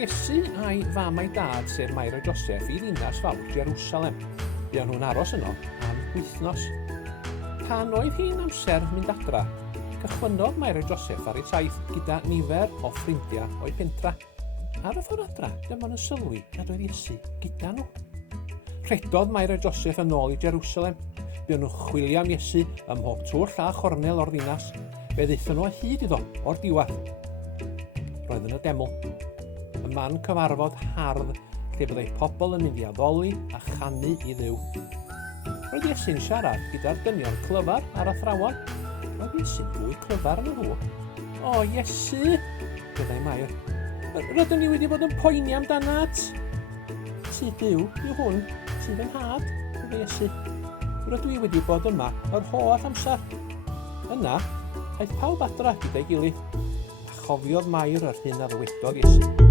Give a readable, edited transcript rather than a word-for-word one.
Iesu a'i fam a'i dad sef Mair a Joseph i ddinas fawr Jerusalem. Buon nhw'n aros yno am wythnos. Pan oedd hi'n amser mynd adra, cychwynnodd Mair a Joseph ar ei taith gyda nifer o ffrindiau o'i pentra. Ar y ffordd adra, dyma nhw'n sylwi nad oedd Iesu gyda nhw. Rhedodd Mair a Joseph yn ôl i Jerusalem. Buon nhw'n chwilio am Iesu ym mhob twll a chornel o'r ddinas. Fe ddaethon nhw o hyd iddo o'r diwedd. Roedd yn y deml. Y man cyfarfod hardd lle byddai pobl yn mynd i addoli a chanu i Dduw. Roedd Iesu'n siarad gyda'r dynion clyfar ar athrawon. Roedd Iesu'n fwy clyfar na nhw. O Iesu, byddai Mair. Rydyn ni wedi bod yn poeni amdanat. Ty Dduw yw hwn sydd yn had, byddai Iesu. Rydw i wedi bod yma yr holl amser. Yna, aeth pawb adra gyda'i gilydd, a chofiodd Mair yr hyn a ddywedodd Iesu.